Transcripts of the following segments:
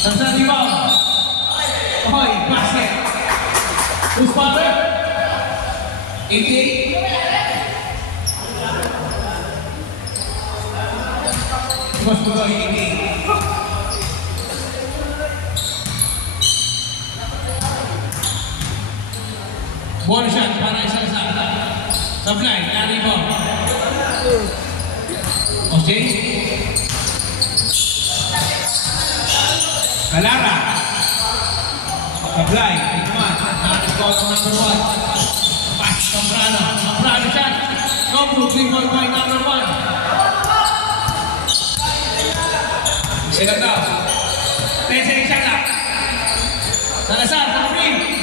Sansan di bawah. Ahoy, basket. Who's father? 88. Mas Budoy, 88. Ball shot para isang sa Sablay, nari mo. Okay. Kalara. Sablay, Ikman. Nari ko ang number 1. Pass, Sombrano. Sombrano shot. Go to 3-point by number 1. Sila daw. 10 seconds shot na. Salazar, Kapri.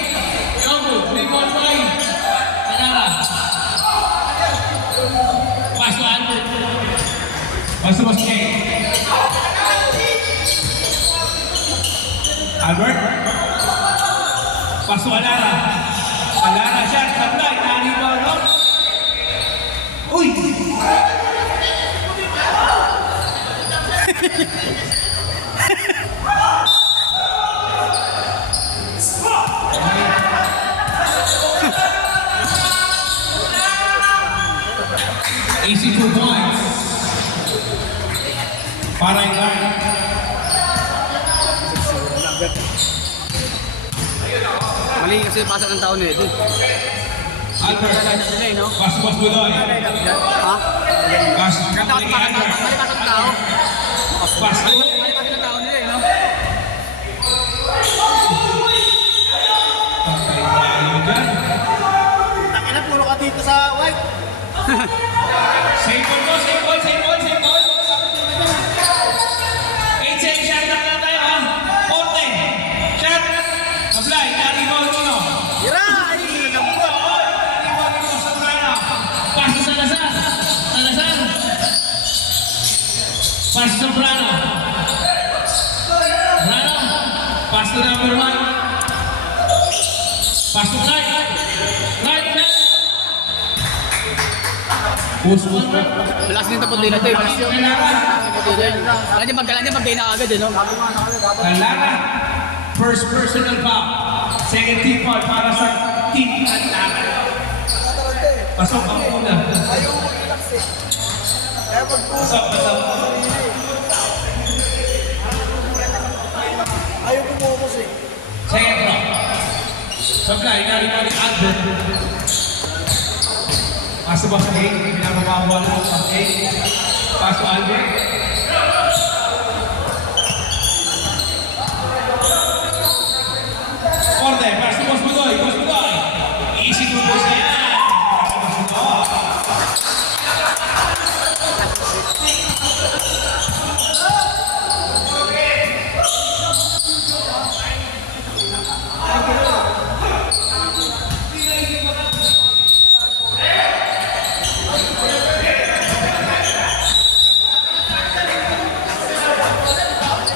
Go to 3-point by Kalara. Pass to Albert. Pass to Bosque. Albert. Pass to Alara. Alara shot. Sablay. Nari mo, no? Uy! Easy 2 points. Para Ilan. Mali kasi pasok ng taon nito. Albert. Pas Budoy. Ha? Pas. Mali pasok ng tao. Pas. Mali pasok ng tao nila, no? Takina, puro ka dito sa white. Same ball. 8 seconds shot na tayo, ha? 40. Shot. Sablay. Nari mo, no? Tira! Pass to Salazar. Pass to Sombrano. Pass to number 1. Pass to Knight. Push. Malakas din tapos din natin. Kaya magkalan pag kayo na agad, no? Kalara. First personal foul. Second team foul para sa team Atlanta. Pasok ang una. Ayaw mo mag-relax eh. Kaya Pasok. ayaw bumukos eh. Second round. Sablay, nari mo ni Albert. Pass to Bosque. Pinapabawala ang Bosque. Pass to Albert. Order. Pass to Budoy. Easy to Bosque yan.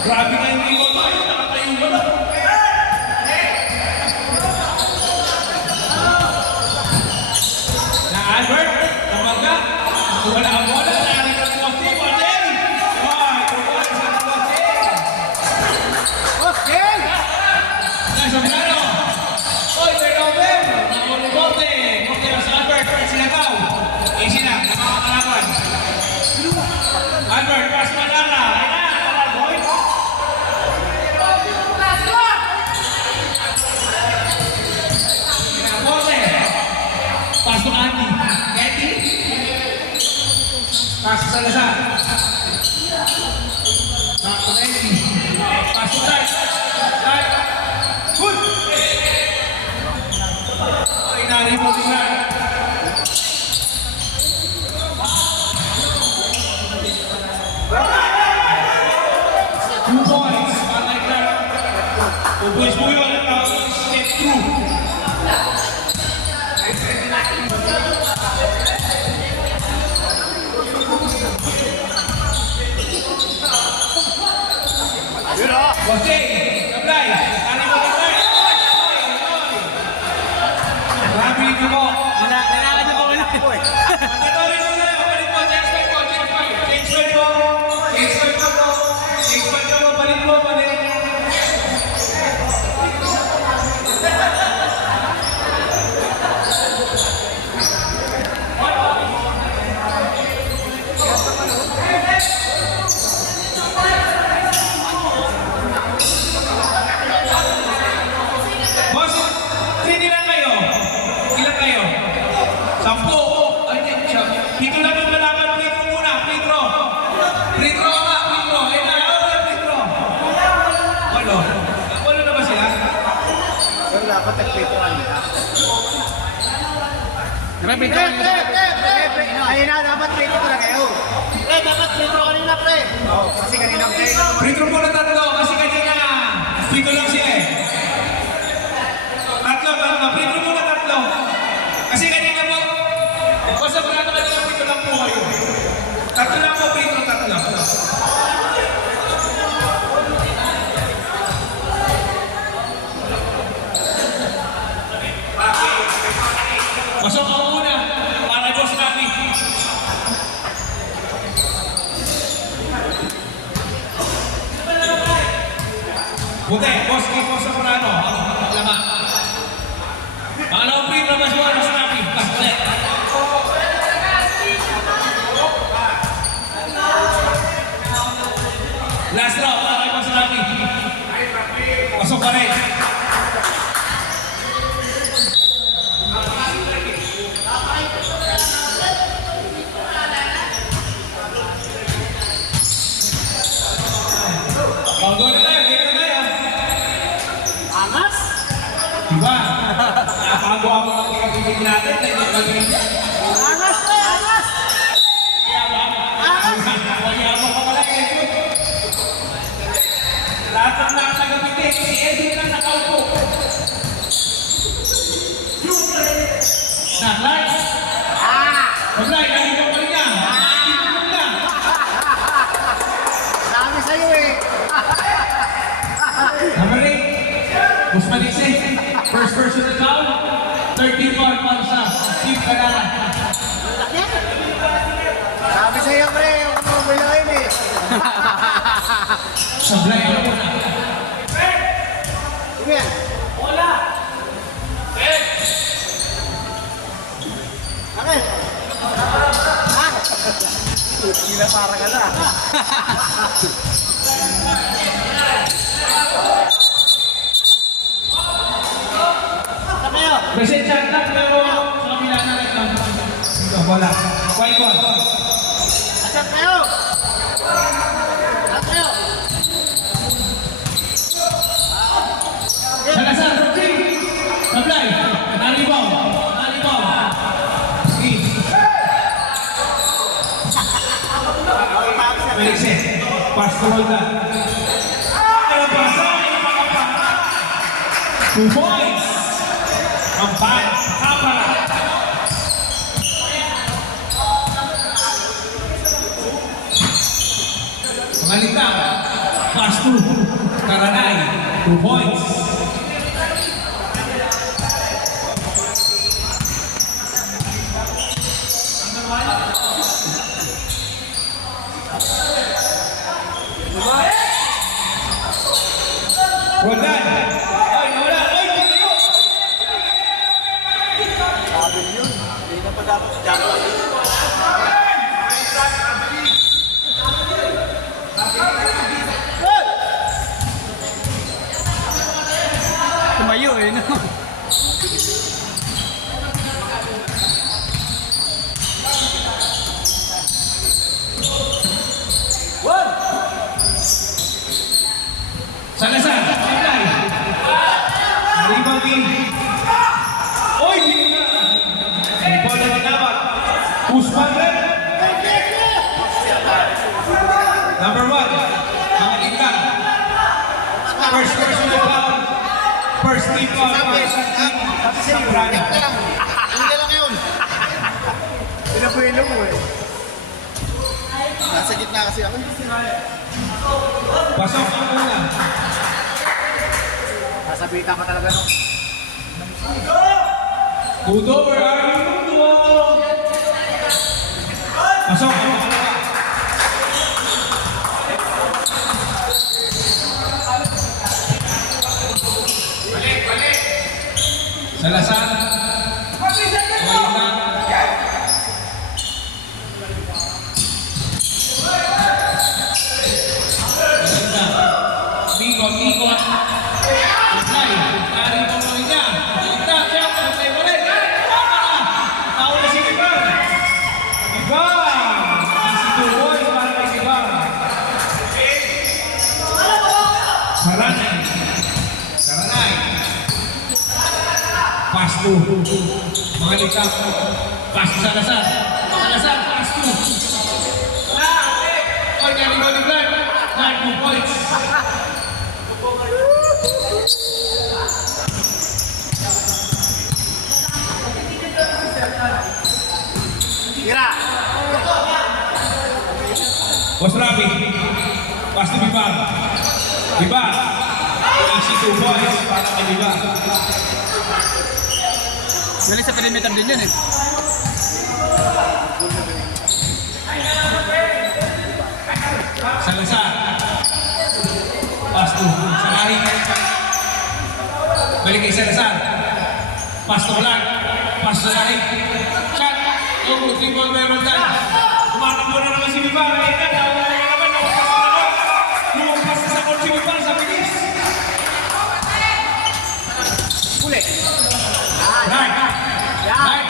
Grabe na yung ikaw tayo. Nakatayo mo na. Na Albert. Namaga. Wala ang bola. Nari ka ng Bosque. Sombrano. Oy, turnover. Nakuli Bote. Bote na sa Albert. Sinagaw. Easy na. Nakakalaban. Albert, pass mo na na. Pass to Andy. Pass to Salazar. Back to Andy. Pass to Knight. Good. Inari mo din yan. Two points. Unlike that. Ubuis mo yun. Step through. Bosque, Sablay, tali mo Sablay. Grabe ito mo. Nanakad niyo po ulit. Mandatory mo na. Balik mo. Change point mo. Change point mo. Balik mo. Dapat nag-free-throw kanina. Napapito Pre, ka pre, pre, pre, pre. Ayun na, dapat free-throw talaga yun. Pre, dapat free-throw kanina, pre. Oo, kasi kanina pre. Free throw muna tatlo kasi kanina. Pito lang siya eh. Tatlo. Free throw muna tatlo. Kasi kanina po, basta wala naman yung pito lang po kayo. Tatlo lang po, free throw tatlo. Pasok ako muna para kay Boss Rafi. Buti, Boss Zamorano, ang lama. Pangalawang free throw, Boss Rafi. Ulit. Last round para kay Boss Rafi. Pasok pa rin. Bago na tayo, game na tayo. Angas? Diba? Napagawa mo ang pagkakilig natin. Angas, pre, angas! Wala mo pala kayo. Lahat ng nakasagapitin, si Eddie lang nakaupo. Naglay! Naglay, lagi mo pa rin yan. Inunom na. Sabi sa'yo eh. Number 8, Boss Maliksi. First personal foul. 13 foul para sa Team Canara. Sabi sa'yo, pre, yung kumabalain eh. Sablay, ano mo na? Sige yan. Bakit? Ha? Sila para ka na. Sabi nyo. Present chat lang, pero sa kabila na lang. Ito, bola. White ball. Asap kayo. Asap kayo. Salazar, Rodri. Sablay. Nalibaw. Steve. Maliksi. Pass to Rolda. Pasa. 2 points. Ang bad. Kapara. Malitang. Pass to Karanay. 2 points. Roldan. Ay, nawala. Ay, dito. Sabi yun. Hindi na pa dapat jump. Tumayo eh, no? Salazar. Sablay. Rebound din. Oy, hindi na. Rebound na tinawag. Usman rin. Number 1. Mga ikan. First personal foul. First team foul para sa team Zamorano. Hindi lang yun. Pinabuelo mo eh. Nasa gitna kasi ako. Pasok ang muna. Sasabitan ka talaga no. Dudo, where are you? Dudo! Pasok ang muna. Salazar. Wala. Ikot. Ay, taring pangawin niya. Kita, siya, pagkay mo rin. Tao na si Ibar. Si Tuboy, para kay Ibar. Karanay. Pass to. Mga likap. Pass to Salazar. Salazar, pass to. Oy, galing ni Clark. Clark, 2 points. Tira. Boss Rafi. Pass to Bibar. Bibar. Easy 2 points para kay Bibar. Galing sa perimeter din yun eh. Salazar. Pass to Salahi. Balik kay Salazar. Pass to Clark. Pass to Salahi. Shot. Oh, 3 ball meron tayo. Tumatakbo na naman si Bibar. Eka, nawala na naman. Lumagpas na sa court si Bibar sa bilis. Uli. Clark. Clark.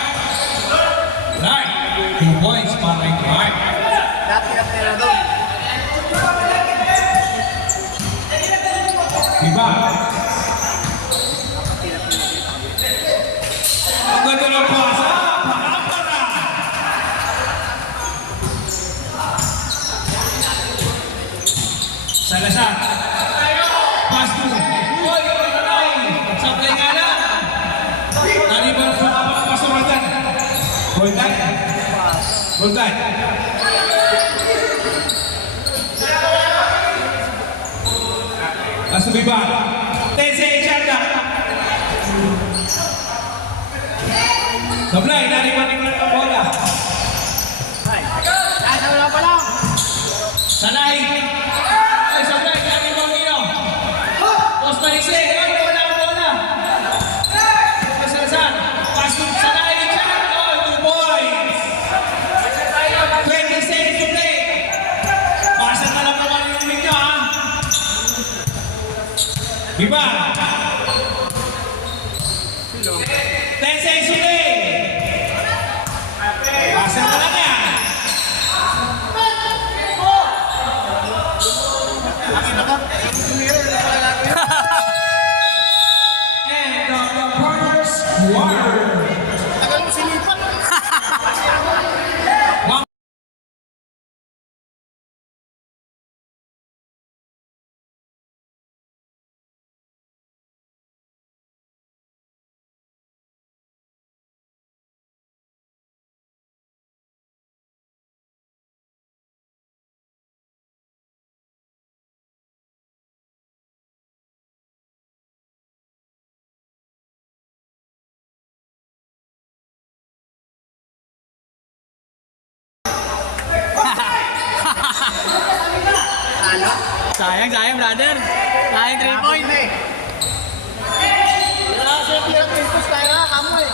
Clark. 2 points para kay Clark. Dati na pera doon. Bibar. Ang ganda ng pasa. Para. Salazar. Pass to. Uy, Ray. Sablay nga na. Nariban sa papas ng Roldan. Roldan. Roldan. Pass to Bibar. 10 seconds shot na. Sablay, nariban ang bola. Ay. Nasa wala pa lang. Salay. Ay, Sablay, nariban nyo. Post Marise. Ay, wala ang bola. Salazar. Pass to Salay. Shot. Oh, 2 points. 20 seconds to play. Pasa na lang naman yung ulit nyo, ha? Bibar. 10 seconds to play. Pasa na lang yan. And the first quarter. Tagal mo sinipat. Sayang, sayang brother. Sayang 3 point. Wala kasi tira ko impos tayo na kamo eh.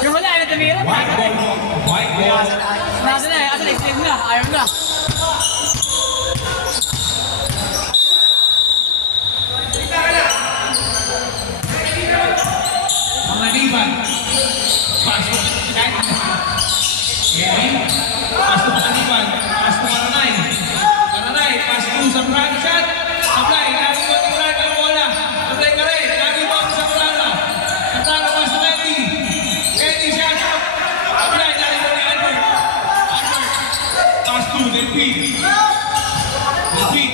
Yung wala, ayaw na tumira. White ball. White ball. Nasa na eh, asa na extend na. Ayaw na. Mga liban. Pasok. Kevin. Pasok mga liban. Pasok Maranay. Maranay. Pasok sa front shot. Apply. Lagi mo tingnan ang bola. Apply ka rin. Lagi mo sa Plana. Katalo pa sa Betty. Betty shot. Apply. Lagi mo ni Albert. Albert. Pass to Delphi. Delphi.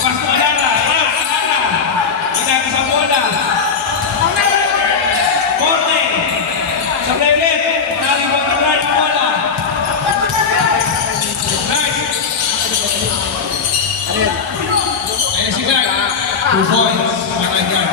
Pass to Alana. Alana. Kita sa bola. Corte! Sablay ulit! Nalibot ang right bola! Right! Ayan si Clark. 2 points. Mga guard.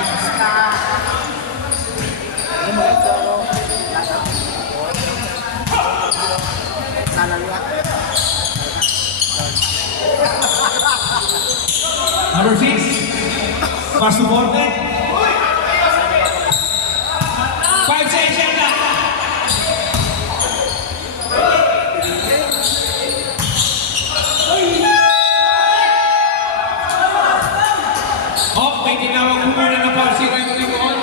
Number 6. Pass to Corte. 5 seconds na. Oh, may tinawag mo muna na pa si Raymond Ligon.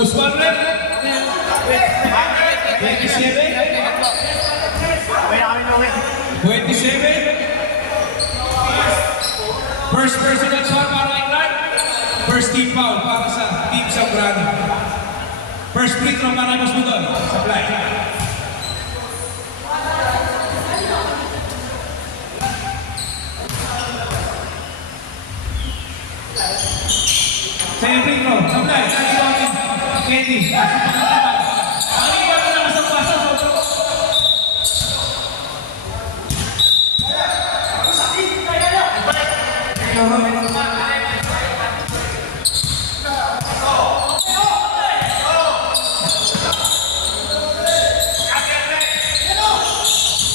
Usman rep. 27. Kaya kami nung 27. First personal foul para kay Clark. First team foul para sa team sa First free throw para Boss Budol. Supply. Second free throw. Supply. Candy. Ang iba na nakasabasa sa otro.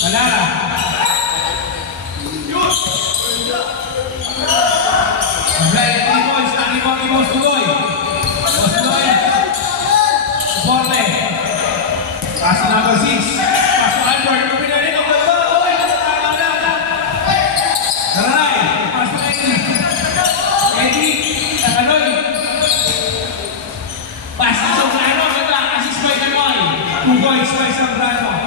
Wala. Supply. 3 points. Ang iba ni Boss Budoy. Boss Budoy. Forte. Pass number 6. Pass to Albert. Pinari ang bola. Oy, tama na. Taray. Pass to Eddie. Eddie. Nakaloy. Pass to Sobrano. Ganda. Assist by Kanoy. 2 points by Sobrano.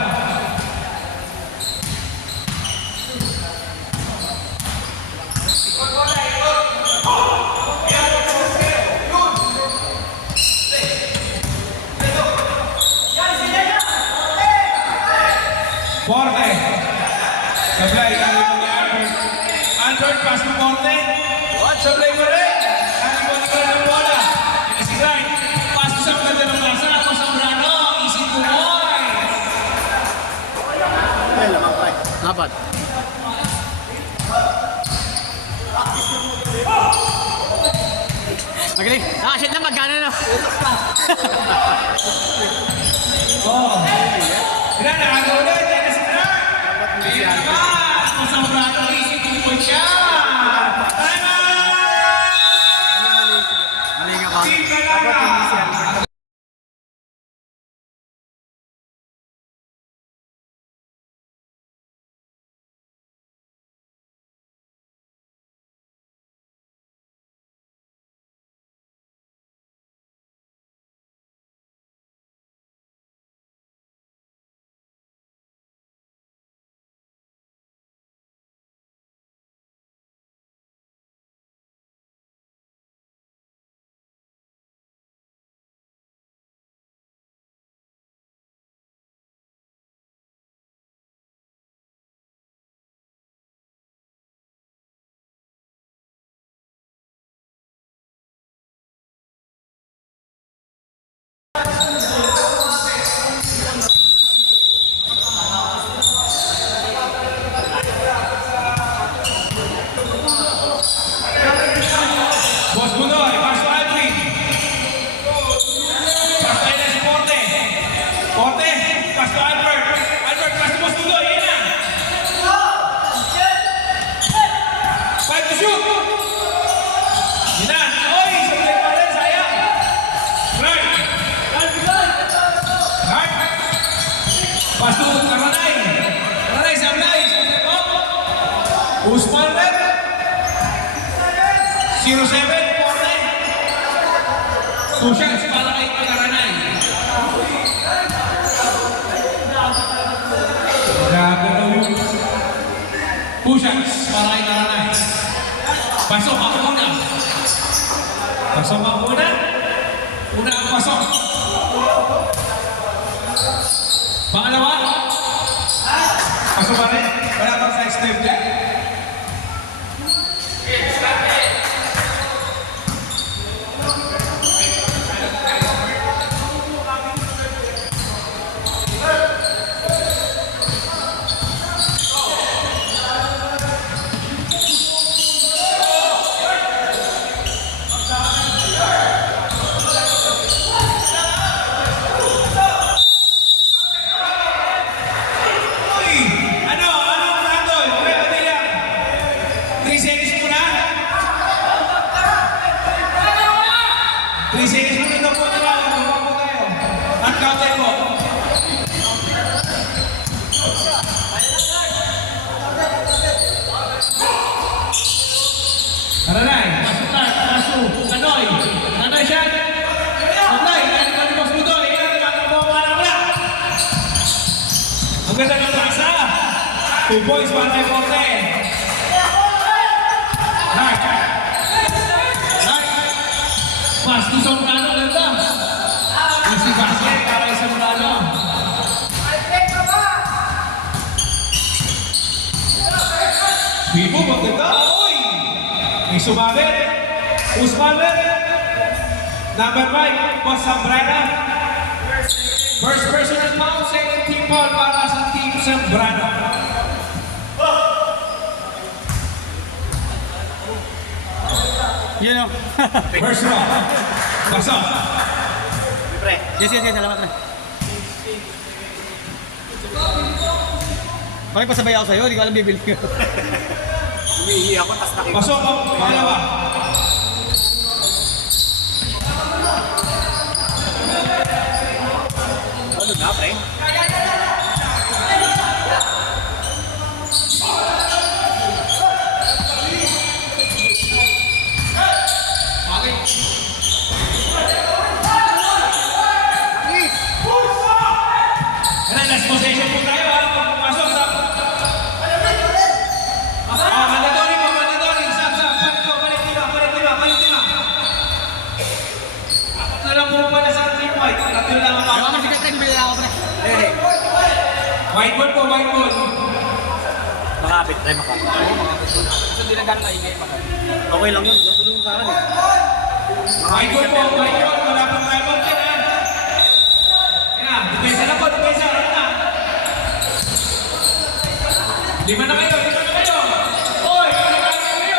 Forte. Supply kami po ni Albert. Albert, pass to Forte. Supply mo rin. Alibon ko ng bola. Ini si Grind. Pass to Sam Ganda ng Masa. Ako sa Brano. Easy to points. Ay, lamang pa. Dapat. Magaling. Nakashit na magkano na. Oh. Sila nakagawa ulit. Yan si Grind. Ayun naman. Ako sa Brano. Easy to points siya. Tama! Mali nga pa. Team Kalanga. Boss Budoy, pass to Alvin. Pass tayo na si Forte. Forte, pass to Albert. Albert, pass to Boss Budoy. Yan na. 5 to shoot. Yan na. Oy, sabay pa rin. Sayang. Right. Right. Pass to Karanay. Karanay, sablay. Usman red. 07, Forte. 2 shots para kay Karanay. Grabe daw yun. 2 shots para kay Karanay. Pasok ako muna. Pasok ako muna. Una ang pasok. Pangalawa. Pasok pa rin. Wala bang side step dyan? Ganda ng pasa. 2 points para kay Forte. Right. Right. Pass to Sobrano. Ganda. Easy pass. maganda. Uy! May sumabit. Usmanet. Number 5, Boss Zambrana. First personal foul, second team foul para sa Team Zambrana. Yun o. First round. Pasok. Pre. Yes, yes, yes. Salamat na. Bakit pasabay ako sa'yo? Hindi ko alam bibili ko. Umiihi ako, tas nakita. Pasok ang pangalawa. Ano na, pre? Last possession po tayo ha. Pasok sa... mandatory po, mandatory. Sam, balik po, balik lima. Tatlo lang po pala sa 3 point. Tatlo lang ang Ako papa. kasi kasi bibili ako pre. Eh, White ball po, white ball. makapit, pre, makapit. Gusto din na gano'n maingay. Okay lang yun, tulong sa akin eh. White ball po, white ball. Wala pang time out yan ha. Yan na, depensa na po, depensa. Ano na? Lima na kayo. Hoy, lima na kayo.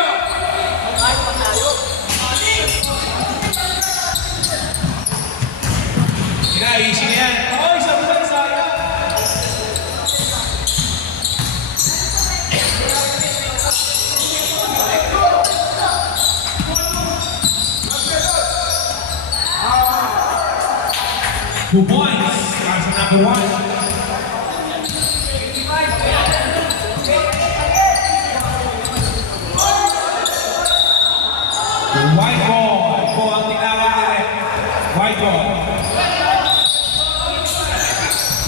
Easy na yan. Hoy, sabay sayang. Two points. That's number 1. White ball. Ito ang tinawag nila. White ball.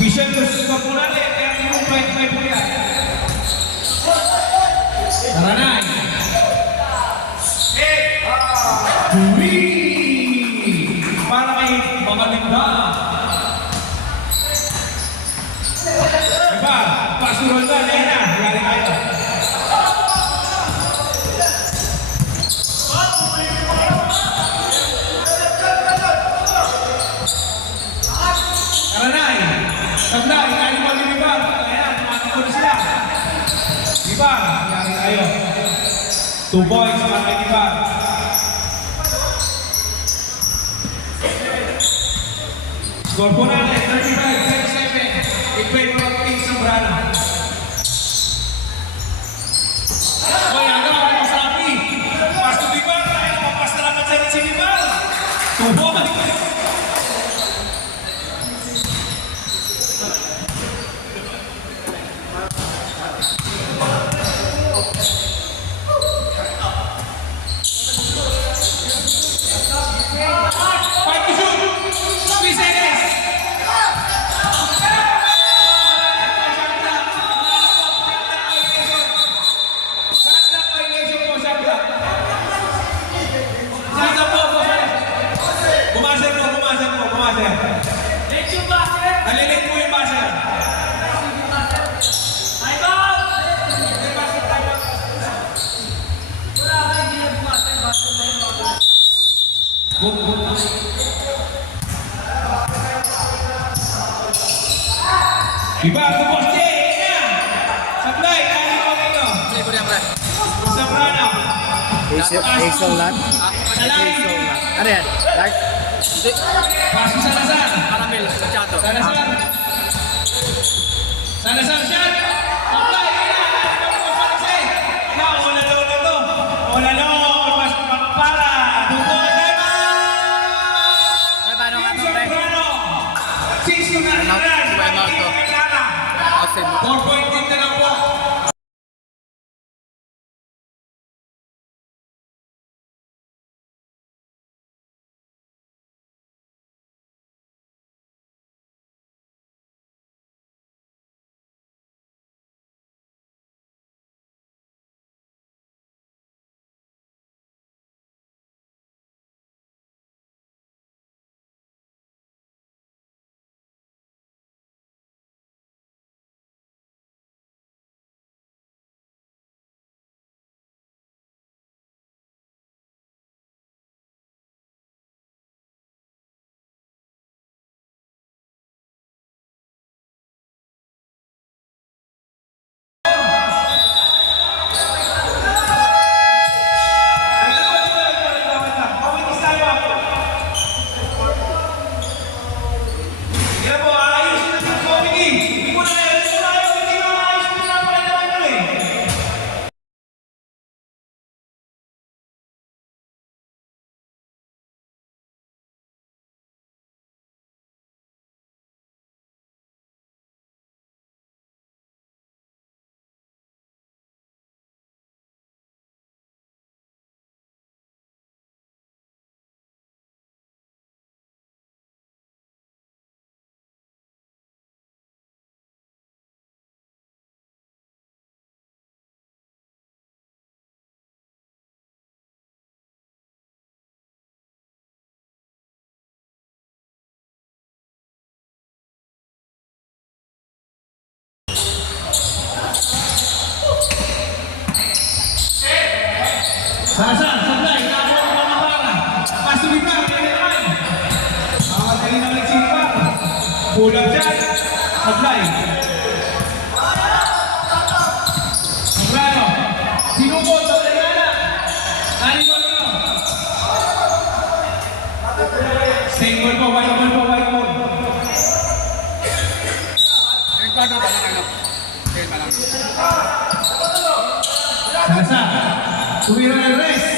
Vision versus Kapunale. Kaya yung 25 po yan. Taranay. Three. Para may mamalimba. Diba? Pasurol ba? Ayan na. Galing kayo. Taranay. Tablay. Kaya mo limibar. Ayan. Tumatakbo na sila. Libar. Galing kayo. 2 points para kay Libar. Score po natin, 35-37 in favor of Team Zambrana. Hoy, ano mas rapi? Pass to Libar, dahil mapas na naman sa'yo si Libar. 2 points. Fight to shoot! 3 seconds! Nalilit mo yung buzzer. Diba, kubos J, yan. Sablay, kaya mo kayo. Bibili ko yan pre. Zambrana. Hazelnut? Salamin. Ano yan? Dark? Hindi. Paso sa Lazar. Caramel. Masyado. Salazar. Salazar shot. Apply. Mas para. Dugo na naman. Ay, paano ka ito pre? Zambrano. 6 to 9. Austin. 4 point lead na lang po. Kulang dyan. Sablay. Sobrano. Sinubol sa Dayana. Nani ko nyo. Stay ball po, white ball po, white ball. Nagpagaw pa lang ano. Okay pa lang. Salasa. Tumira ng rest.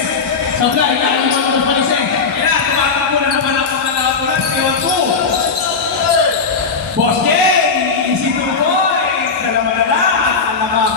Sablay. Nani ko nyo paliseng. Kaya, tumakbo na naman ako na nakapulan. Ewan ko. Boss Jay! Easy to boy! Dalawa na lang. Alamang.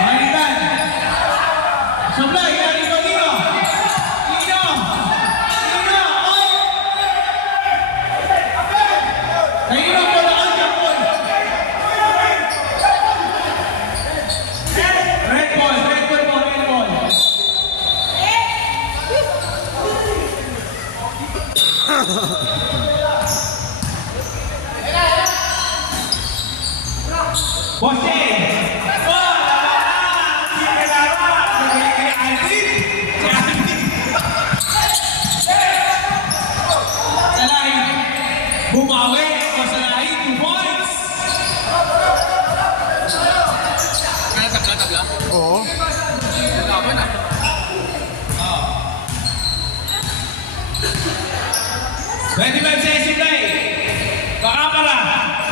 Maritan. Sablay, Nani ko nyo. Nino. Nino. Oy! Nino po na ang japon. Red ball po, red ball. Boss Jay! Salay! Bumawi! O Salay, 2 points! Katab lang. Oo. Laban ah. Sa isi play. Baka pala.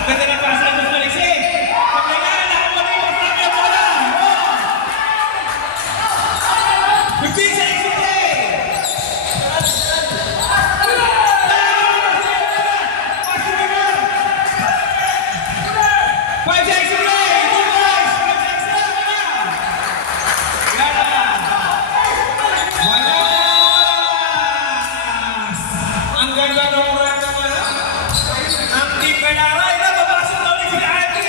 Ganda na pasa ng Palisig. Pagkailangan ako mali mo sa akin bola. Begin sa isi play. Five sa isi play. 2 points. 5 extra. Yan na. Wala. Ang ganda ng run naman. Ang team Kanaray na babasok na ulit si Ati.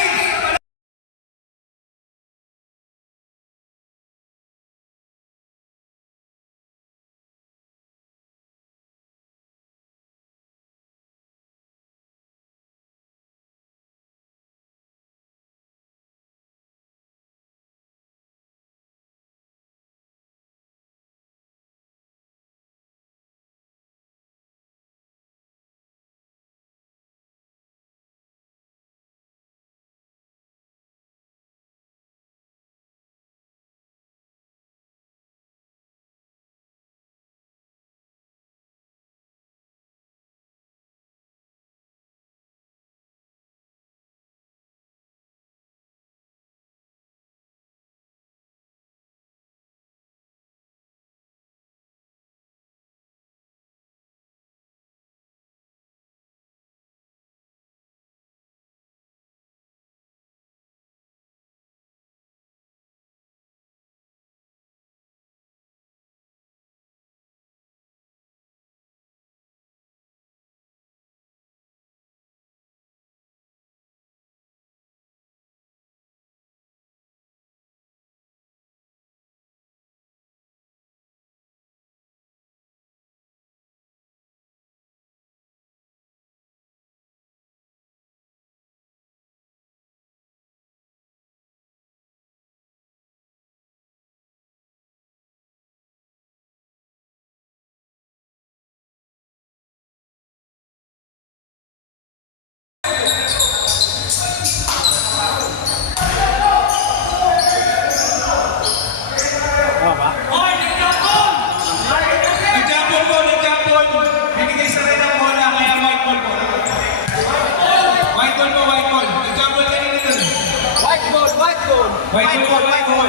White ball, white ball.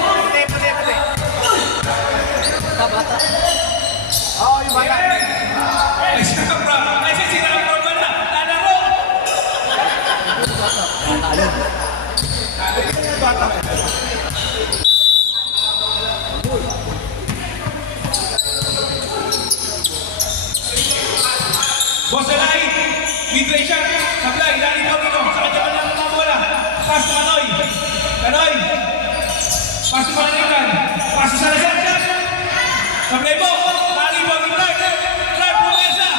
Pati, pati, pati. Bata. Oo, yung bata. Ay, siya ka, bro. Ay, siya sila ang ball na. Lalaro. Boss Alay. Mid-range shot. Sablay, Danny Domino. Sa kanya man lang ang bola. Pass to Kanoy. Kanoy. Pass to Panganiban. Pass to Salazar. Shot. Sablay mo. Danny Domino. Clark Promesa.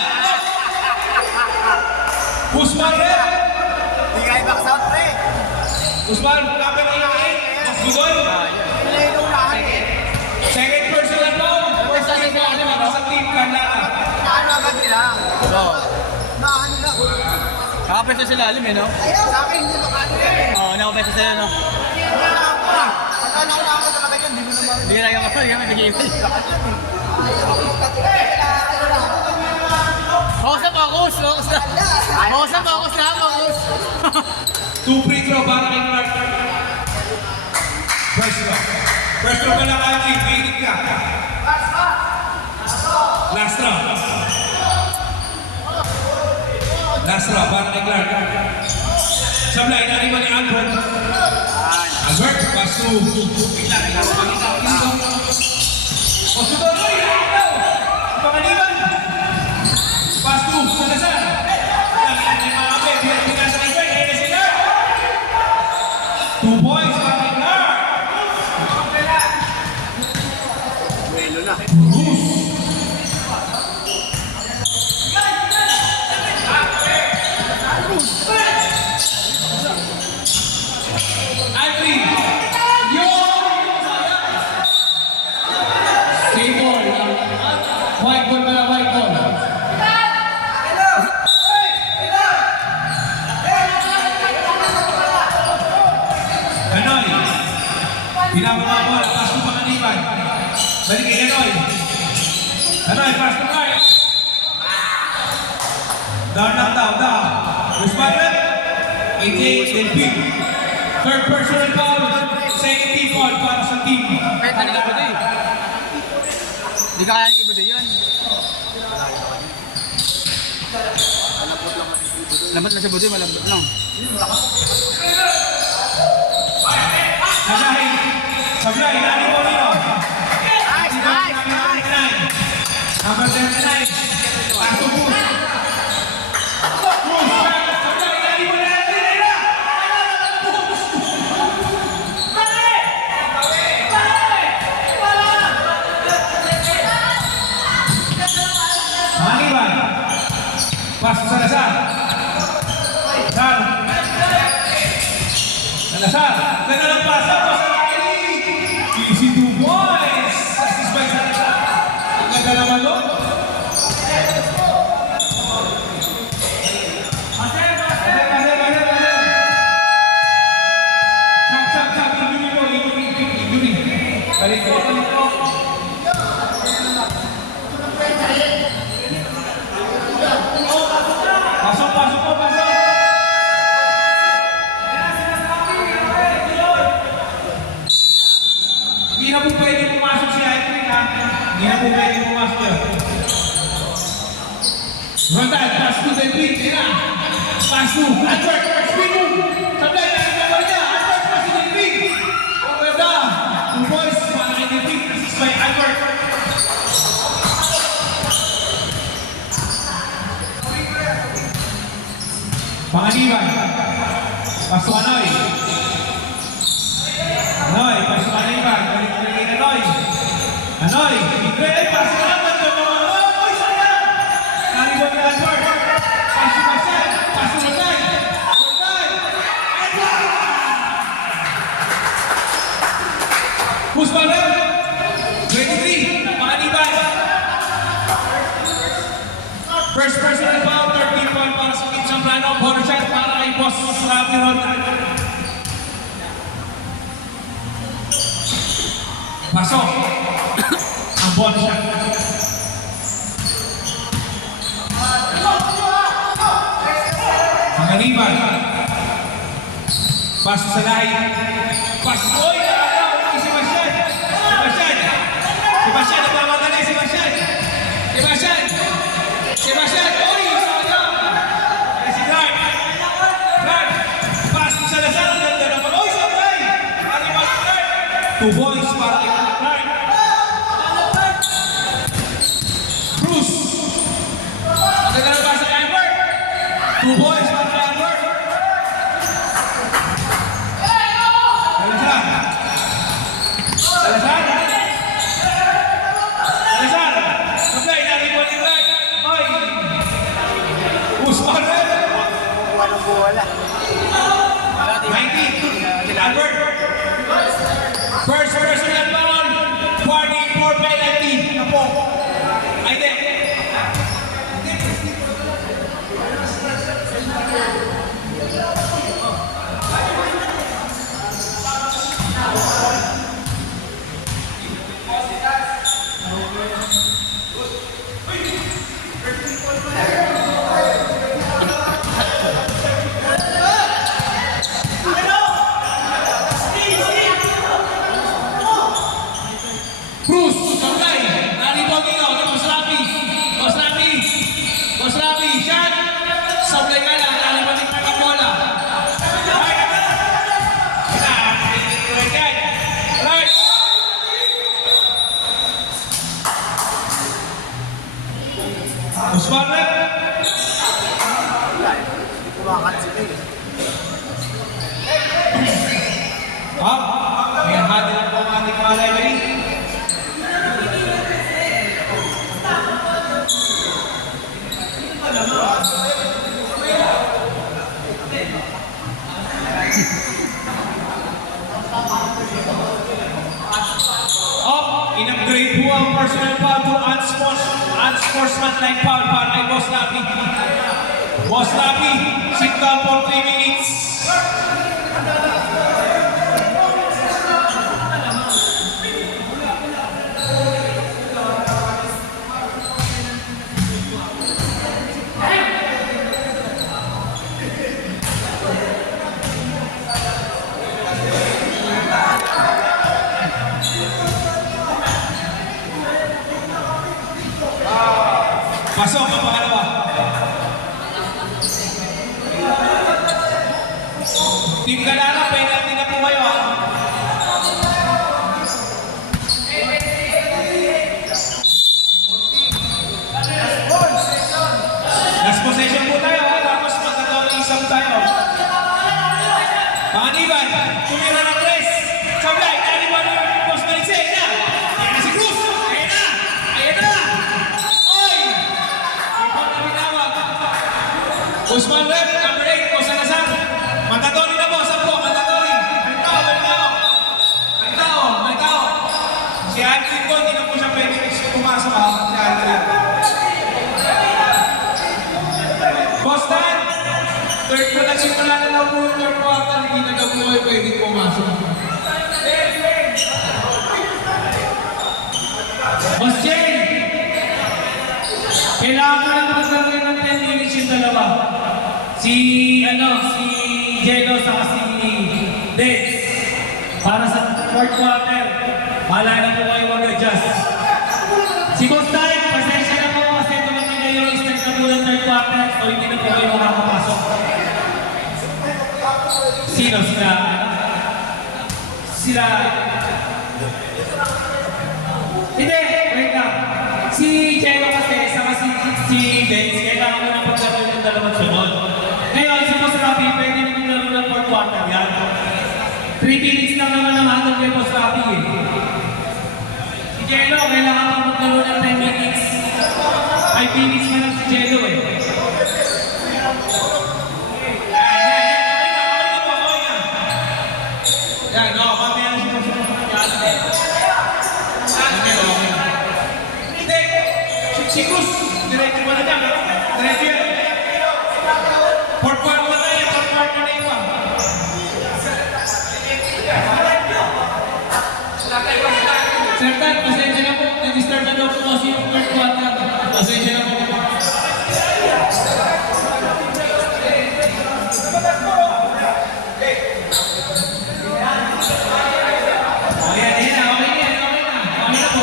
Usman rin. Hindi ka ibang sound, pre. Usman, kapit ang laking. Gugol. Pinainom lahat eh. Second personal foul. First personal foul para sa team Candela. Naano agad nila. Oo. Naano lang. Nakapwesto sila alim eh, no? Sa akin, hindi makano yan eh. Oo, nakapwesto sila, no? Pagka nakakita talaga yan, hindi mo naman. Hindi ka nagkakapal, hindi ka nagkakapal. Focus na, focus! Focus na! Focus na, focus na, focus! 2 free throw para kay Clark. First throw. First throw ka na kaya, mainit ka. Last throw. Last throw para kay Clark. Sablay, nariman ni Albert. Albert, pass to. Ilan, pangitaw. O, sudoy, Panganiban. Pass to, Salazar. Ilan, ni Makabe, pinasa kay Clark, kaya si Clark. 2 points para kay Clark. Bruce. Aldrin. K-ball. White ball pala, white ball. Ganoy. Pinababa bola, pass to Panganiban. Balik kay Ganoy. Ganoy, pass to Clark. Down. Responded. AJ Delpin. Third personal foul. Second team foul para sa team. Pwede na iba din. Hindi ka kaya iba din yan. Lambat na sa buti, malambot lang. Nagahin. Sablay, Danny Domino. Number 79. Pass to Booth. Sablay, Danny Domino. Panganiban. Pass to Salazar. Salazar. Ganda ng pasa. Easy 2 points. Assist by Salazar. Ang ganda naman doon. Sab. Injury. Balik ko. Pasok. Hindi na po pwede pumasok si Aldrin, ha? Hindi na po pwede pumasok yun. Rondal, pass to Delpin, tira. Pass to Albert, spin move. Sablay, nakikabal niya. Albert, pass to Delpin. Ang ganda. 2 points para kay Delpin. Assist by Albert. Panganiban. Pass to Anoy. Pass to Panganiban. Balik kay Anoy. Anoy, i-play, pass to Albert. Oy, sayang! Naribot ni Albert. Pass to Marcel. Pass to Marcel. Who's Balder? 23. Panganiban. First personal foul, 13 point para sa Team Zambrano. Bonus shot para kay Boss Rafi Ronda. Pasok. Ang bonus shot. Panganiban. Pass sa lahi. Pass. Oy! Nakakaw! Si Marcial. Nagmamadali si Marcial. Oy! Sayang! Si Clark. Pass to Salazar. Ang ganda naman. Oy! Sablay! Animal Clark. 2 points para kay Clark. Bruce. Ang ganda na ba sa Albert? 2 Usman Rep. Kumakat sila eh. May hati lang po ang ating mga referee. In-upgrade po ang personal foul to unsportsmanlike foul para kay Boss Lapi. Boss Lapi, sit down for 3 minutes. Pasok ang pangalawa. Team Galana, penalty na po kayo ha. Last possession po tayo ha, tapos magkakaroon ng isang tayo. Paniban, tumira ng tres. Sablay, Paniban, Boss Marise, ayan na. Ayan na si Cruz, ayan na. Ayan na. Oy! Ikaw na binawag. Usman Rep, number 8 po sa Nazar. Mandatory na po, 10, mandatory. Balitao. Si Aldrin po, hindi na po siya pwede pumasok ha. Si Aldrin. Boss Dan, third po nagsimula na lang po yung third quarter, hindi na daw po kayo pwede pumasok. Boss Jay, kailangan ko lang magsasabi ng 10 minutes yung dalawa. Si Jello sa si Dex. Para sa fourth quarter, wala na po kayo mag-adjust. Si Boss Tay, pasensya na po kasi tumating na yung start na po ng third quarter, so hindi na po kayo makakapasok. Sino? Sila? Hindi, wait lang. Si Jello kasi, saka si Dex, kailangan mo na paglaro yung dalawang sunod. Ngayon, si Boss Rafi, pwede naman laro ng fourth quarter yan. 3 minutes lang naman ang hatol kay Boss Rafi eh. Si Jello, kailangan pa maglaro ng 10 minutes. 5 minutes na lang si Jello eh. Yan, no, mamaya na siya Hindi, si Cruz, diretso mo na dyan. Diretso yan. Fourth quarter na yan, fourth quarter na iba. Sir Tan, pasensya na po. Nag-start na daw po kasi yung third quarter. Pasensya na po. Okay na po.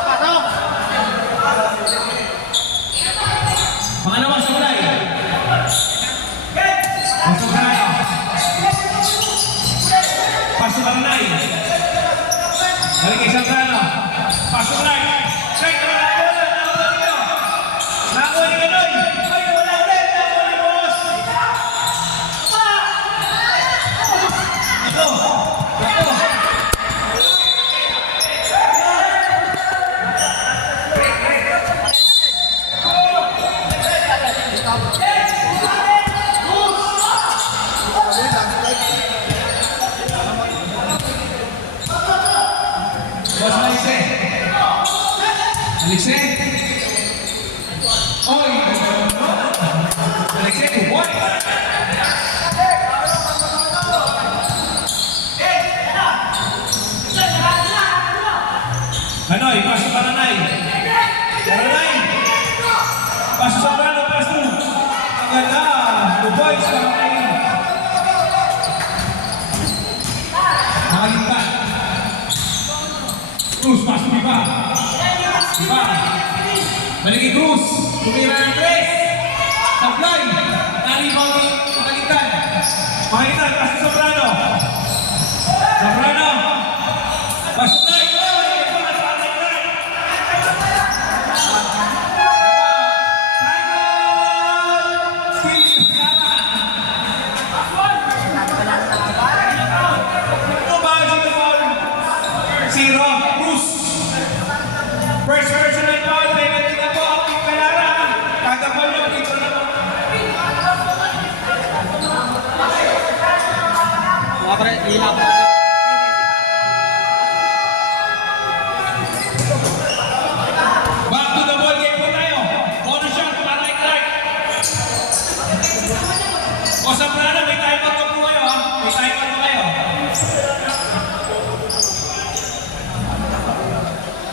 Pasok! Pangalawa, Sablay. Pasok Baranay. Balik kay Sandrano. Pasok right. Strike naman ang bola. Nakuha ni Ganoy. Ay, wala ulit. Nakuha ni Boss. Ito. Boss Marise. Marise. Oy! Marise, boy! Hanoy, pasok Baranay. Baranay. Pasok Sobrano, pasok. Ang ganda. The boys, Baranay. Nakalimpan. Cruz, pasok iba. Iba. Balik kay Cruz. Tumira ng tres. Sablay. Naribaw ni Makalitan. Makalitan, pasok Sobrano. Sobrano. Mga pre, ilaw po. Back to the ball game po tayo. Bonus shot para kay Clark. O sa plano, may timeout pa po kayo ha. May timeout pa kayo.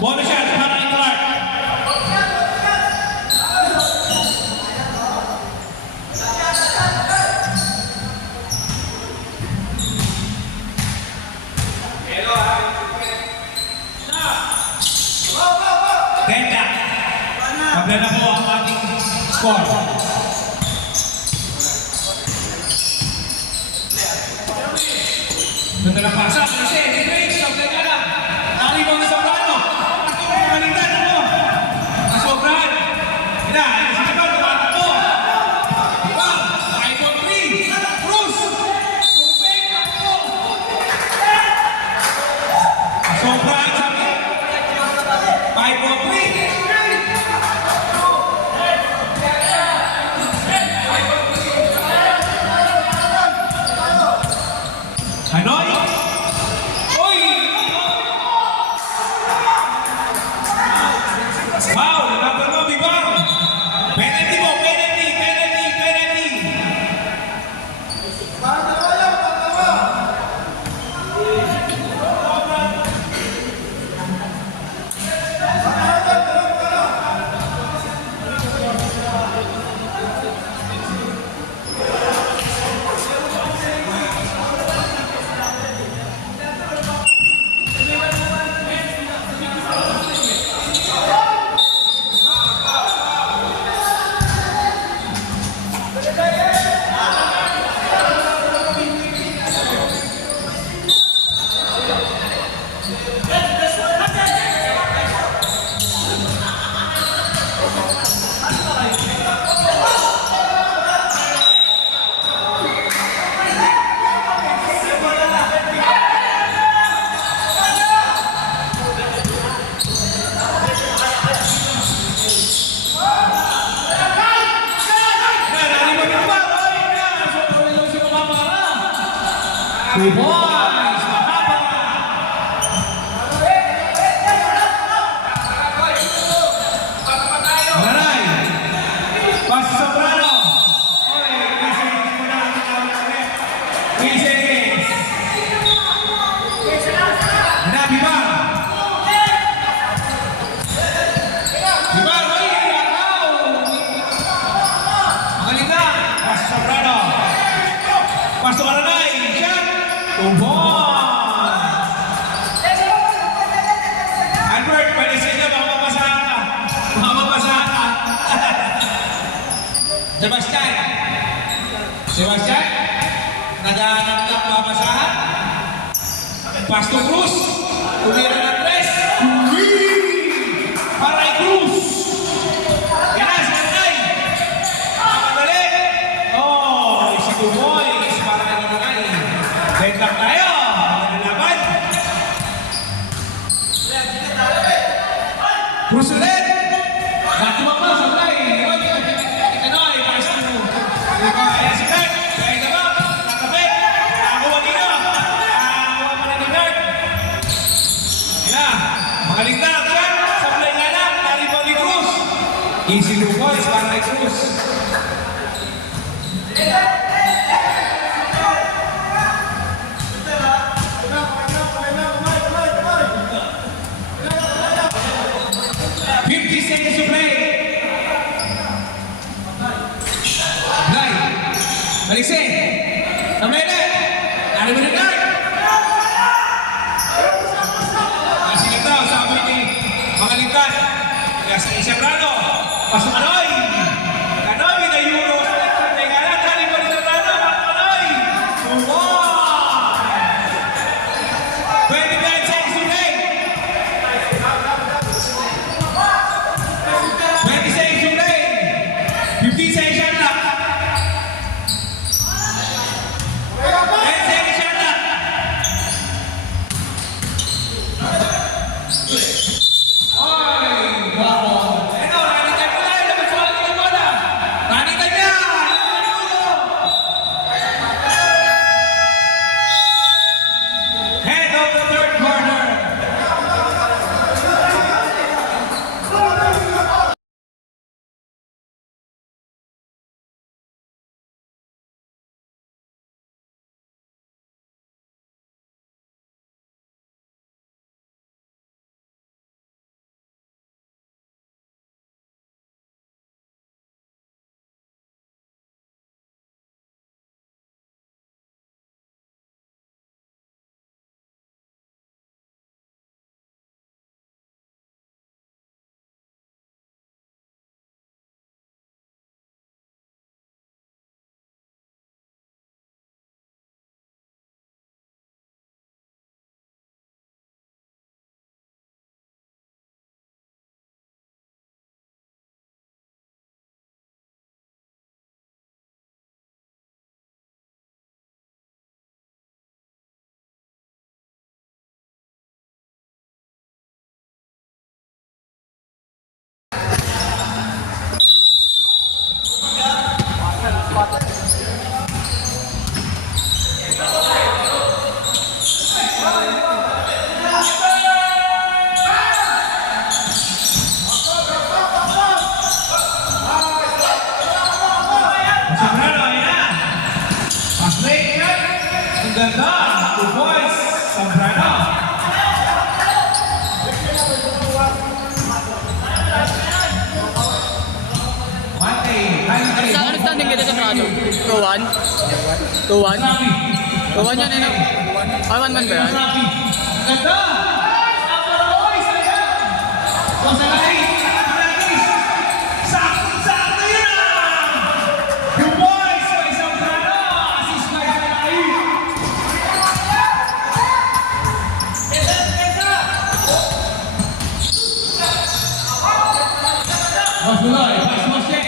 Bonus shot para kay Clark. Tenda. Pagla na po ang ating score. Ganda na pasa. Kasi, mid-range. Pagla na lang. Nakalibaw na sa plano. Kalindan mo. Kasobrahan. Ina, sa iba, tumatakbo. Iba, 5-3. Cruz. Pupeng na po. Kasobrahan sa 5-3. Hanoy! Uy! Foul! Number 1, Bibar! Penalty mo! Penalty! Penalty! Penalty! Hey boys! Mahaba! Nanay! Pas Sobrano! Quisenes! Bibar! Bibar! Ay! Lakaw! Magalita! Pas Sobrano! Pas Sobrano! Albert, pwede sa inyo, makapapasahan ka. Makapapasahan ka. Sebastian. Sebastian, naghahanap ng papasahan. Pasto Cruz, tumira ng tres. Paray Cruz. Yan, sanay. Makadali. Oh, si Kumoy, si Paray Namanay. Deadlock tayo. Nalaban. Cruz ulit. Natumama sa play. Ikanoy, pass to. Ayan si Clark. Kaya gaba. Nakapit. Nakakuha dito. Nakakuha pa na ni Clark. Ayan. Makalintang. Sa play nga lang. Naribaw ni Cruz. Easy Lugoy. Para kay Cruz. Alexei, Ramene, ada benar. Masih kita sahabat ini mengalihkan. Ya saya Sobrano, pasuk Kanoy, Kanoy na Euro. Tinggalan tadi pada Sobrano, Kanoy. Wow. 29 seconds to play. 20 seconds to play. 15 seconds left. Ganda! 2 points! Zambrano! Ano standing dito sa Prado? 2-1? 2-1? 2-1 yan, ano? 1-1 man ba yan? Ganda! Boys! O sa lahi! Managis! Sakto yun ah! Yung boys! May Zambrano! Assist by sa lahi! Mas Buloy! Mas Mosque!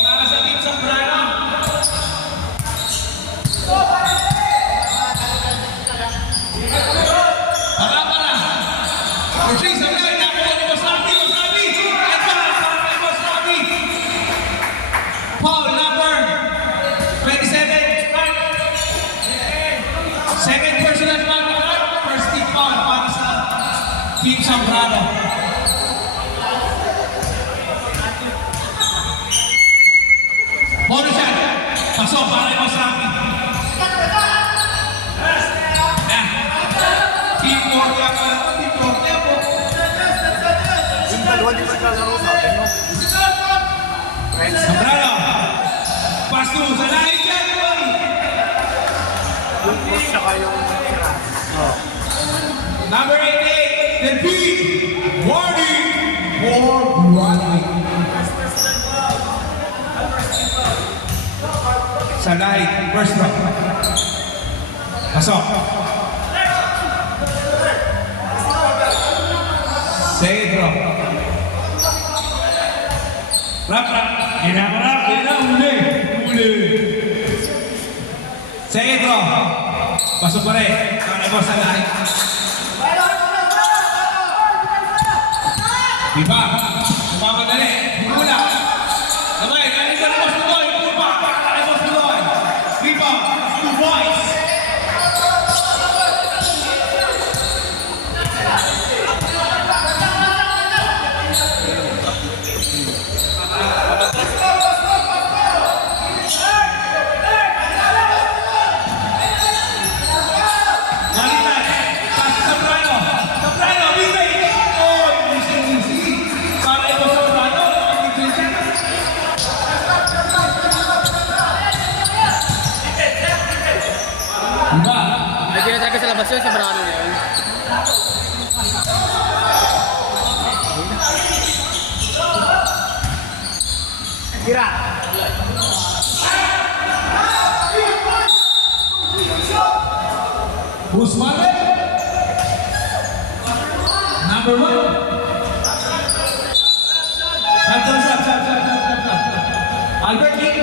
Para sa Team Zambrano. Para. Pushing sa line. Nakuha ni Boslami. And pass para kay Boslami. Foul number 27. Second personal foul. First team foul para sa Team Zambrano. Bonus shot. Pasok para kay Boslami. Teamwork lang pala ito. Teamwork lang po. Yung dalawa di maglalaro sa atin, no? Zambrano. Pass to sa lahi dyan, boy. Yung push tsaka yung tira. Number 88, the big warning for running. Sa lahi, first drop. Pasok. Second drop. Rap. Huli. Second drop. Pasok pa rin. Kaya mo sa lahi. Diba? Mamadali. Mula. Sabay, galing ka na Boss Buloy. Pumpa. Kaya Boss Buloy. Diba? 2 points. Malitan. Pass sa Zambrano. Zambrano, bigay. Oh, easy. Para ito sa Zambrano. Diba? Ay, tinatrack sa labas yun, sa Brano na yun. Tira. Guzman. Number 1. Stop. Albert King.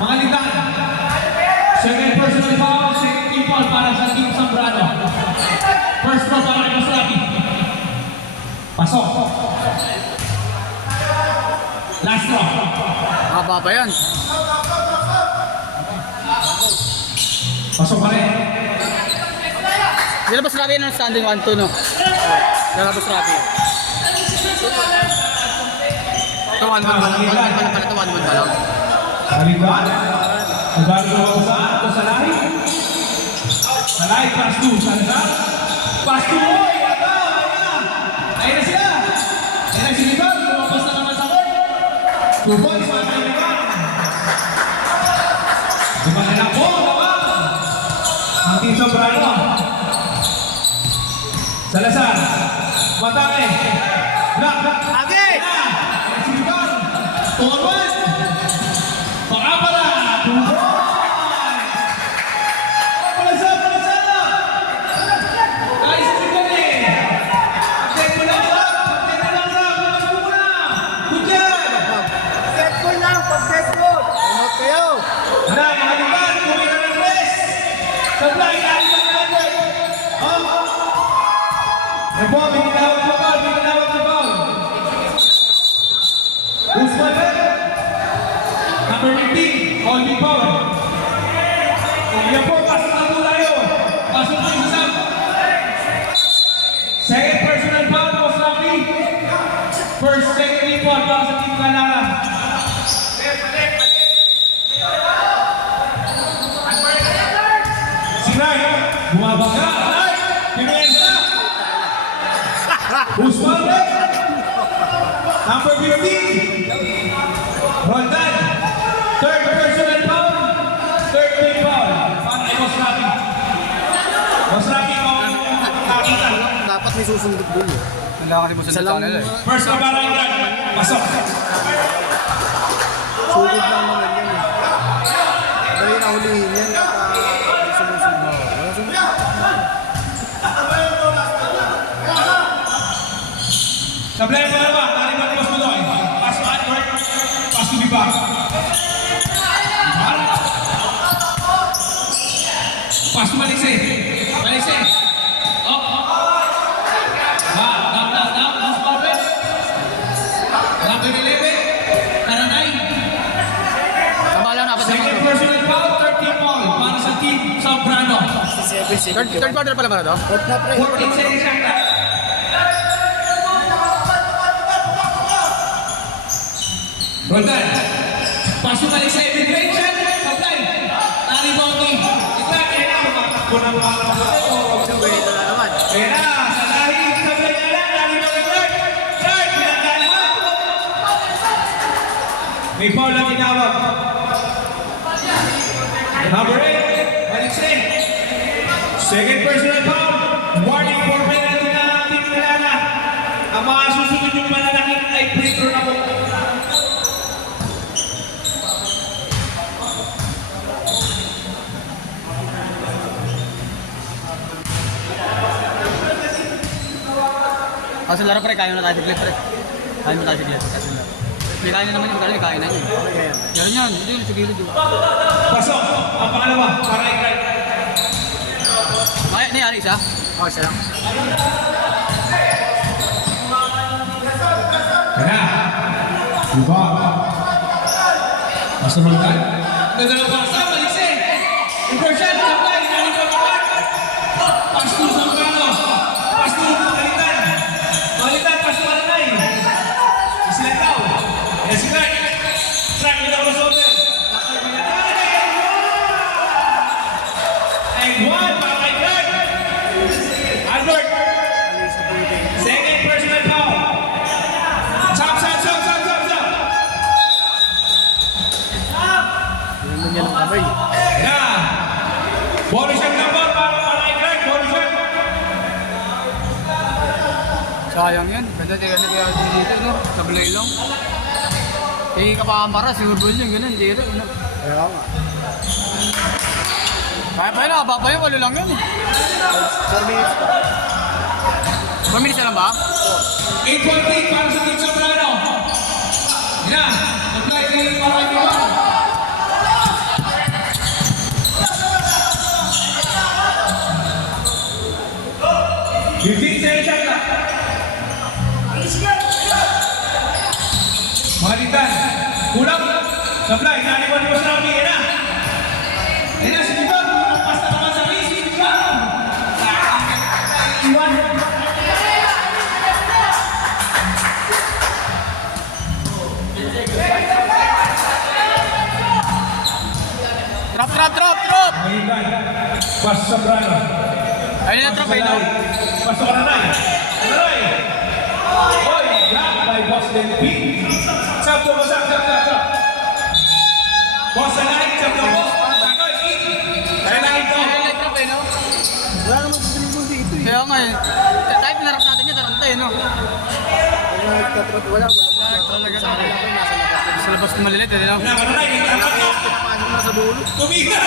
Malitan. Second personal foul. Second team foul para sa Team Zambrano. First foul para kay Boslami. Pasok. Last draw. Haba pa yan. Pasok pa rin. Nilabas Rabi ng standing 1-2, no? Nilabas Rabi. Ito 1-1 pa lang. 1-1 pa lang. Malitan. Nagagawa ko saan? Ito sa lahi. Sa lahi, pass 2. Salazar. Pass 2. Oy! Ayun na sila. Ayun na si Liban. Lumabas na naman sa court. 2 points para kay Liban. Liban na po. Ang Team Zambrano. Salazar. Matake. Block. Agi! Sigan. Forward. Pakapala. 2 points. Palasan na. Guys, sigan eh. Update mo lang sa. Pumasok mo na. Good job. Set goal lang, pag-set goal. Ano kayo? Wala, mga liban. Kumira ng rest. Supply. Kali lang natin. Ebo, may tinawag na ball. Usman red. Number 15, Olvi Paul. Yan po, pasok na po tayo. Pasok na yung Sam. Second personal foul, Boss Rafi. First, second foul para sa Team Canara. Si Rai, bumabaga. Rai, pinuensa. Usman red. Number 15, Roldan. Third personal foul. Third team foul. Para kay Boss Rafi. Boss Rafi, kung nakita. Dapat may susundot doon. Wala kasi mo sa nila eh. First na para yung pasok. Sugod lang naman yan eh. Dahil nahulihin yan. May sumusunod. Wala sumunod. Sablay mo na ba? Tali ba ni Boss Budoy? Pass to Edward. Pass to Bibar. Bibar. Pass to Balisay. Balisay. Up. Down. Boss Budoy. Number 11. Taranay. Tama lang, dapat Second personal foul, 13 foul. Para sa team Zambrano. Third quarter pala ba na to? 14 seconds lang na. Roldan. Pasok na sa mid-range shot. Supply. Tali bounty. Itlak. Kunang pala mo. Ito na naman. Kaya na. Sa dahil. Supply na lang. Tali bounty. Right. Pinagdaan mo. May foul na tinawag. Number 8. Balik second personal foul. Warning for penalty na Team Canara. Ang mga susunod yung mananakit ay free throw na po. Kasi laro pre, kaya mo na tayo siglit pre. Kaya mo tayo siglit. Kasi laro. May kaya na naman yung magaling, kaya na yun. Yan yan, hindi yun, sige yun. Pasok. Ang pangalawa. Para i-right. Kaya, niyari isa? Oh, isa lang. Kaya. Diba? Masunod ka. Nagalaw pa sa Malise. Inversion. Supply. Nani pa pa. Pasto sa Zambrano. Pasto Balitan. Balitan. Pasto Alanay. Isilataw. Esikat. Track nila ko sa hotel. And one. Para kay Clark. Albert. Second personal foul. Chop. Yun mo niya ng kamay. Yeah. Body shot number para kay Clark. Body shot. Sayang yan. Ganda tayo kaya dito, no? Sablay lang. Eh, kapamara, siguro yun, gano'n, dito, no? Kaya nga. Kaya pa yun, ababa yun, walo lang yun. 4 minutes pa. 4 minutes na lang ba? 8-1 para sa Team Zambrano. Yeah. Supply clear para kay Clark. Malitan. Kulang. Supply. Nani mo ni Boss Rafi. Yan na. Yan na. Sige ba? Pas na naman sa base. Iwan. Drop! Malitan. Pas sa Brano. Ayun na drop, ayun na. Pas sa Aranay. Aranay. Oy. Block by Boss Lenpi. Chop. Boss Alanay. Chop to boss. Alanay to. Ayun na drop, ayun na. Wala naman sa dribble dito eh. Kaya nga eh. Tayo nagtatrot, wala talaga. sa kanila ko, nasa labas yun. Sa labas ng malilit, eh, no? Wala ka na rin. Pasok na sa dulo. Tumigil!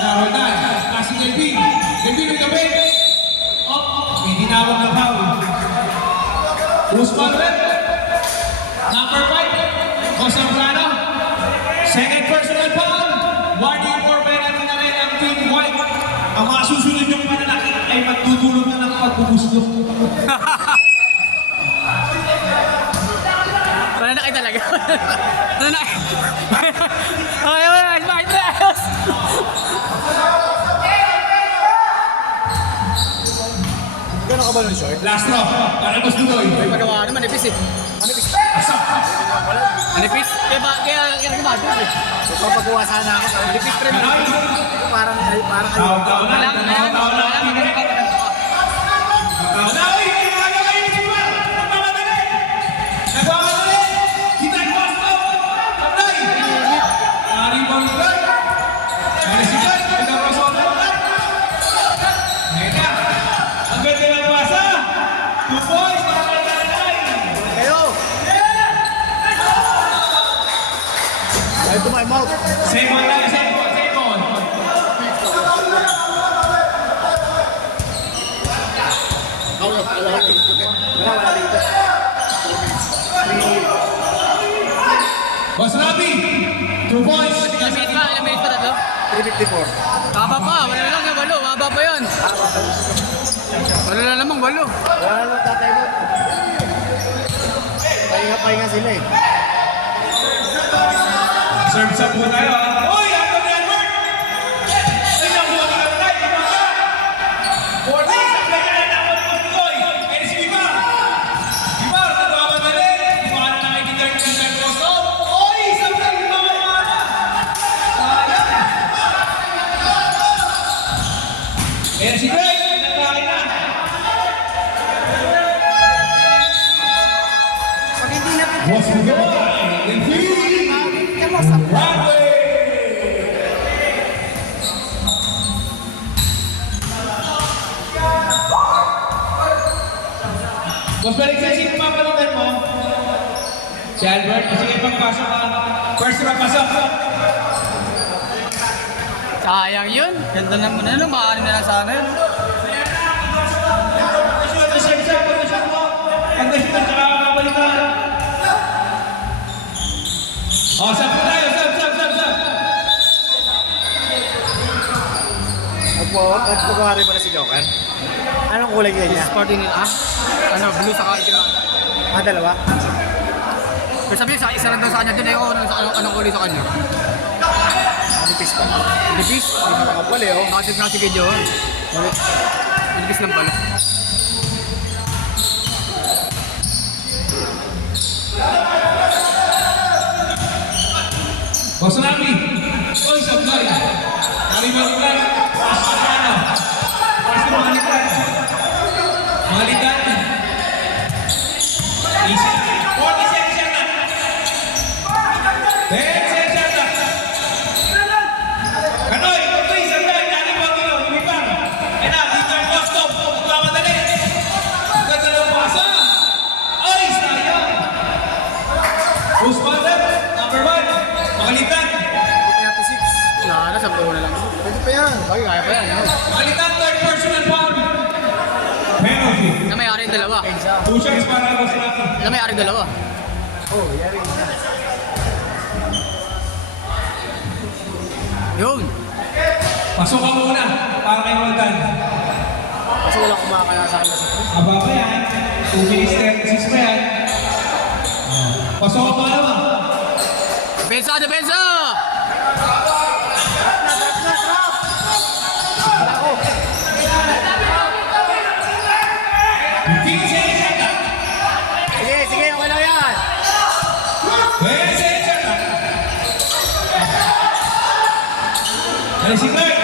Nahulan, kasi Delvin. Delvin with the big. Oh, may tinawag na foul. Usman Red. Number 5. Cosambrano. Second personal foul. Warning for penalty na rin ang Team White. Ang mga susunod yung pananakit ay magtutulong na ng pagbubuslok. Pananakit talaga. Pananakit. Ay, ay, smart dress. Gano'n ka ba nun, short? Last draw. Para mas duloy. Magawa naman, manipis eh. Asap. Manipis? Kaya nagmado eh. So, papagawa sana ako. Manipis pre. Kanoy. Parang Tao-tao lang. Alam, Tao-tao lang. Uy! Kailangan kayo ni Siwa! Nagmamadali! Nagmamadali! Kita ang basto! Tatay! Ari Bangkay! Kaya si Guy! Kita ang basto! Ngayon na! Ang ganda ng pasa! 2 points! Nakakailanay! kayo! Ayaw to my mouth. Same on tayo! Same on! Same on! Wala dito. Boss Rabi! 2 points! Ilang minutes pa tatlo? 354. Baba pa, wala lang na walo. Baba pa yun. Wala na namang walo. Wala lang tatay mo. Pahinga sila eh. Serve po tayo. Uy! Anthony Albert! Ay, nakuha ka na tayo! Iba ka! 40! Sablay ka na nakuha ni Koy! Kaya si Vivar! Vivar! Nagmamadali! Iba na nakikita yung Vivar Costo! Uy! Sablay! Iba ka naman na! Sayang! Kaya si Greg! Nagkakain na! Pag hindi na What's the goal? Runway! Boss Balik, sino papalitan mo? Si Albert, sige pagpasok ka. First round pasok. Sayang yun. Ganda naman na, maaari na lang sana yun. Pag-nasyon at saka kapalitan. Oh, sab po tayo, sab. Nagpapawari pa na si Joker. Anong kulay niya? Sporting nila. Ano, blue saka itim. Dalawa? Pero sabi sa isa lang daw sa kanya, doon ako anong kulay sa kanya. Manipis pa. Manipis. Hindi na makapal eh, oh. Nakatit nga si kay Johan. Manipis lang pala. Boss Rami! Oy, sablay! Mali-malitan! Pasapano! Malitan! Malitan! Easy! 40 seconds yan na! 10 seconds yan na! Kanoy! Kanoy! Sablay! Nani mo ang ginaw! Lumipang! Ayan na! Dito ang custom! Magmamadali! Ang ganda ng pasa! Ay! Sayang! Usman Red! Number 1! Makalitan! 36. Wala na, sabi ko na lang. Pwede pa yan. Bagay, kaya pa yan. Makalitan, third personal foul. Penalty. Na may-ari yung dalawa. 2 shots para Boss Rafi. Na may-ari yung dalawa. Oh, yari na. Yun. Pasok ka muna para kay Roldan. Kasi wala kumakaya sa akin. Aba pa yan. 2 minutes 36 pa yan. Pasok ka muna ba? Depensa, depensa! Sige, sige, okay lang yan. 10 seconds na. Dali si Greg.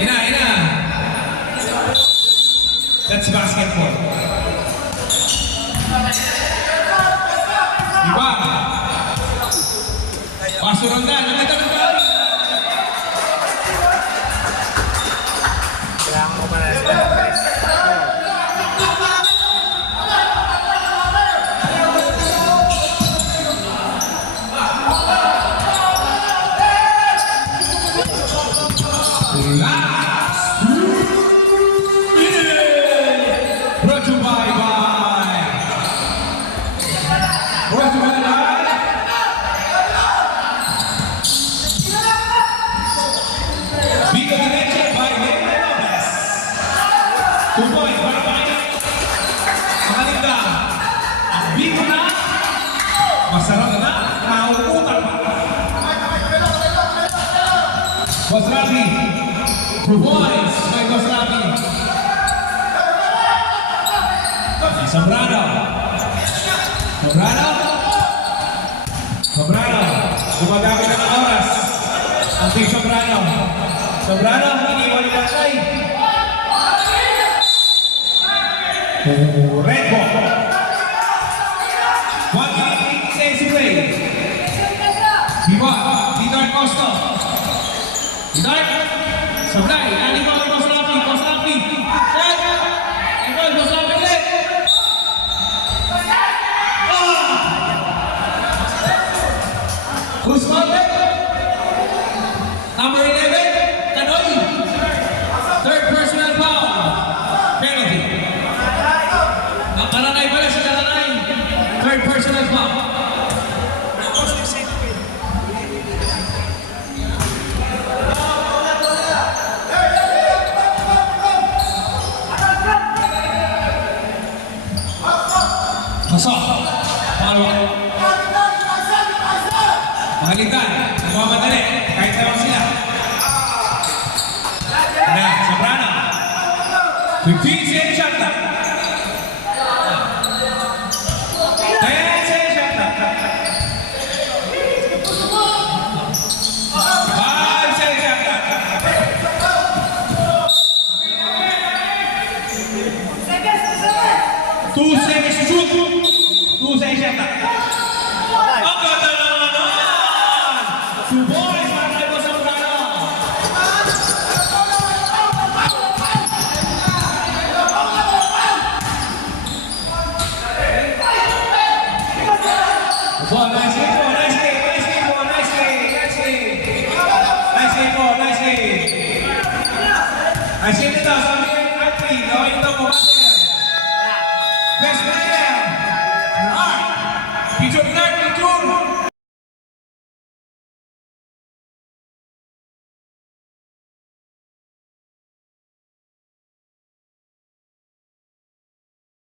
Ina. That's basketball. Diba? Pasuranggan. Nakita mo ba? Kailangan mo pala sila ng rest. Brought to you by Vico Dineche by Leo Lopez. 2 points para Makalinda. Ang Vico na. Masarap na. Nauutan pa. Wasrabi. 2 points by Wasrabi. Sobrano. Gumagamit na ng oras. Ang team Sobrano, iniwan ni Lakay. Red ball. 1 minute, 8 seconds to play. Didar Costa. Didar. Sablay. Ani mo ang Wasrabi. Shot. Ikaw, Wasrabi ulit. Who's Mabek? Number 11, Kanoy. Third personal foul. Penalty. Karanay pala si Karanay. Third personal foul. Pasok. Pangalawa. Makalitan, nagmamadali, kahit naman sila. Sobrano. 15 seconds shot clock. 10 seconds shot clock. 5 seconds shot clock. 2 seconds to shoot. 2 seconds shot clock. Ang ganda naman! 2 points para kay Boss Sobrano. Nice game po. Nice game nito. Sabi nga yung athlete. Okay ito po. Best player. Art. Picture Clark.